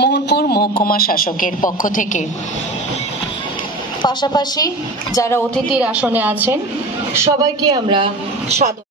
মোহনপুর মহকুমা শাসকের পক্ষ থেকে। পাশাপাশি যারা অতিথির আসনে আছেন সবাইকে আমরা সাদর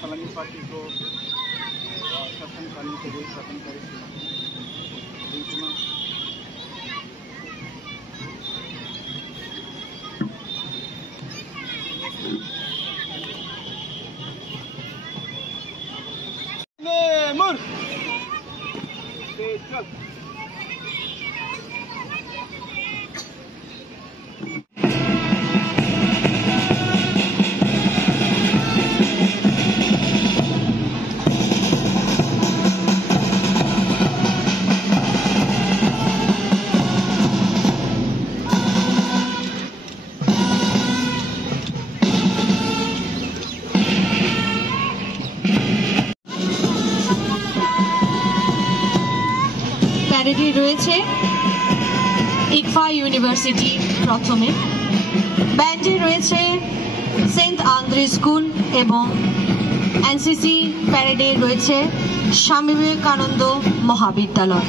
फलांगी पार्टी को शासन करने के लिए शासन करें প্যারেডে রয়েছে ইকফা ইউনিভার্সিটি প্রথমে, ব্যান্ডে রয়েছে সেন্ট আন্দ্রে স্কুল এবং এনসিসি প্যারেডে রয়েছে স্বামী বিবেকানন্দ মহাবিদ্যালয়।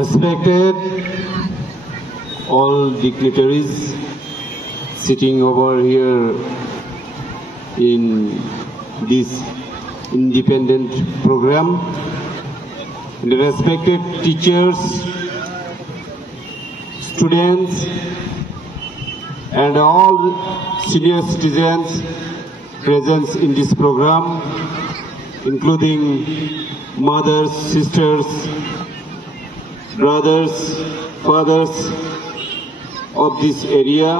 Respected all dignitaries sitting over here in this independent program, the respected teachers, students and all senior citizens present in this program, including mothers, sisters, brothers, fathers of this area,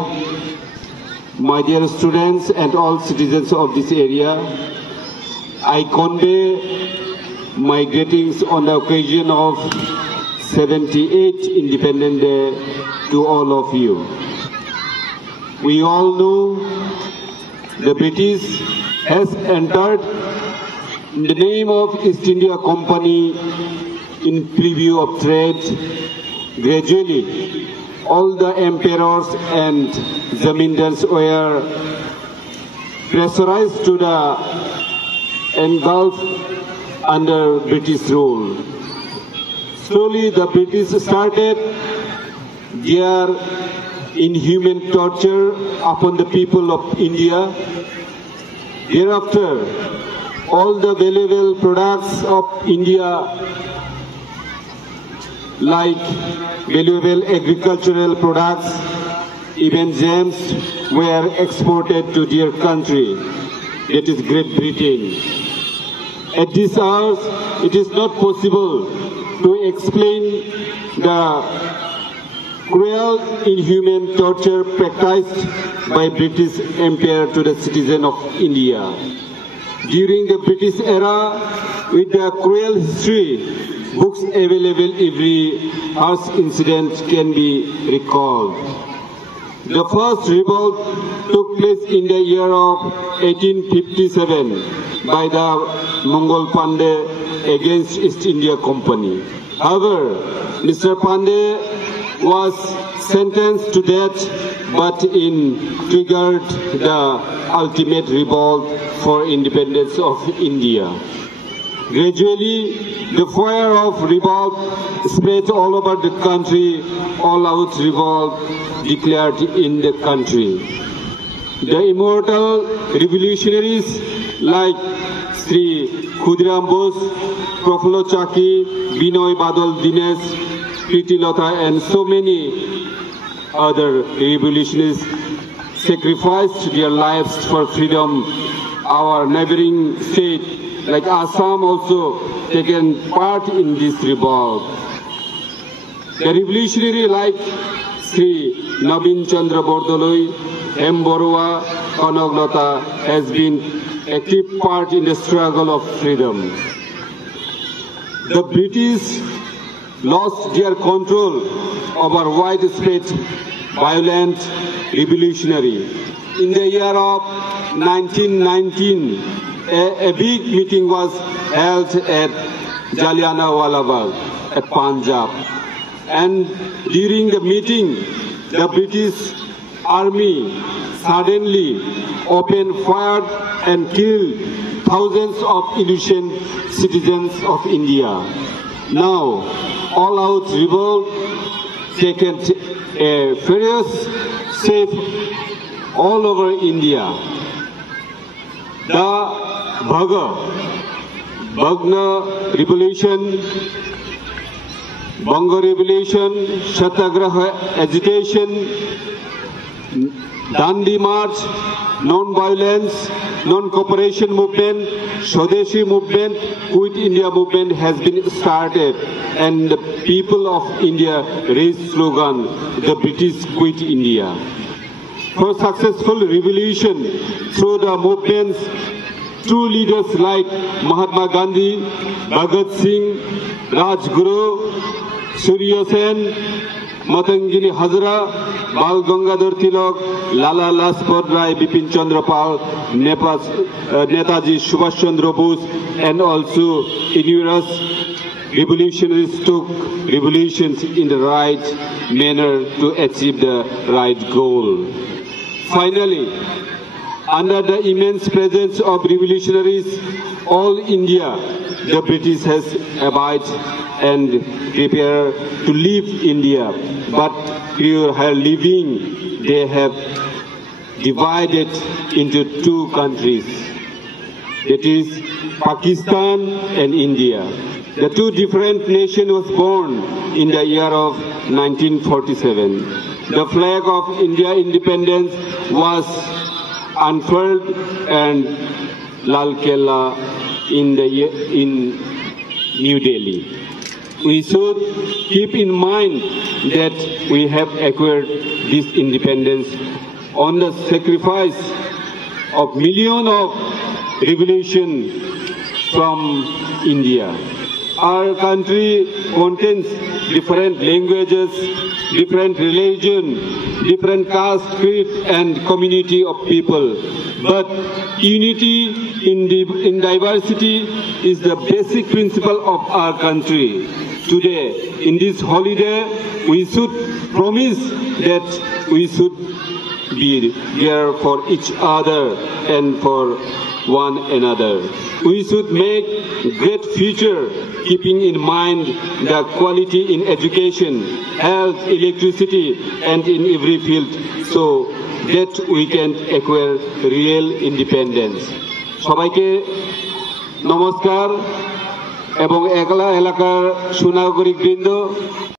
my dear students and all citizens of this area, I convey my greetings on the occasion of 78th Independence Day to all of you. We all know the British has entered in the name of East India Company in preview of trade. Gradually, all the emperors and zamindars were pressurized to the engulf under British rule. Slowly, the British started their inhuman torture upon the people of India. Thereafter, all the valuable products of India, like valuable agricultural products, even gems, were exported to their country, that is Great Britain. At this hour, it is not possible to explain the cruel, inhuman torture practiced by British Empire to the citizen of India. During the British era, with the cruel history, books available, every harsh incident can be recalled. The first revolt took place in the year of 1857 by the Mongol Pandey against East India Company. However, Mr. Pandey was sentenced to death, but triggered the ultimate revolt for independence of India. Gradually, the fire of revolt spread all over the country. All-out revolt declared in the country. The immortal revolutionaries like Sri Khudiram Bose, Prafullo Chaki, Binoy Badal Dinesh, Priti Lata, and so many other revolutionaries sacrificed their lives for freedom. Our neighboring state, like Assam, also taken part in this revolt. The revolutionary like Sri Nabin Chandra Bordoloi, M. Borua, Kanak Lata has been active part in the struggle of freedom. The British lost their control over widespread violent revolutionary. In the year of 1919, a big meeting was held at Jallianwala Bagh at Punjab. And during the meeting, the British army suddenly opened fire and killed thousands of innocent citizens of India. Now, all-out revolt taken a furious shape all over India. The Bhagna revolution, Banga revolution, Satyagraha agitation, Dandi March, non-violence, non-cooperation movement, Swadeshi movement, Quit India movement has been started, and the people of India raised slogan, the British quit India. For successful revolution through the movements, true leaders like Mahatma Gandhi, Bhagat Singh, Rajguru, Surya Sen, Matangini Hazara, Bal Gangadhar Tilak, Lala Lajpat Rai, Bipin Chandra Pal, Netaji Subhash Chandra Bose, and also numerous revolutionaries took revolutions in the right manner to achieve the right goal. Finally, under the immense presence of revolutionaries, all India, the British has abided and prepared to leave India. But prior her leaving, they have divided into two countries, that is Pakistan and India. The two different nations was born in the year of 1947. The flag of India independence was unfurled and Lal Killa in New Delhi. We should keep in mind that we have acquired this independence on the sacrifice of millions of revolution from India. Our country contains different languages, different religion, different caste, creed and community of people. But unity in diversity is the basic principle of our country. Today, in this holiday, we should promise that we should be there for each other and for one another. We should make great future, keeping in mind the quality in education, health, electricity, and in every field, so that we can acquire real independence. সবাইকে নমস্কার এবং একলা এলাকার সুনাগরিক বৃন্দ,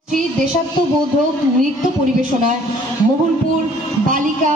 শ্রী দেশাত্মবোধক নৃত্য পরিবেশনায় মোহনপুর বালিকা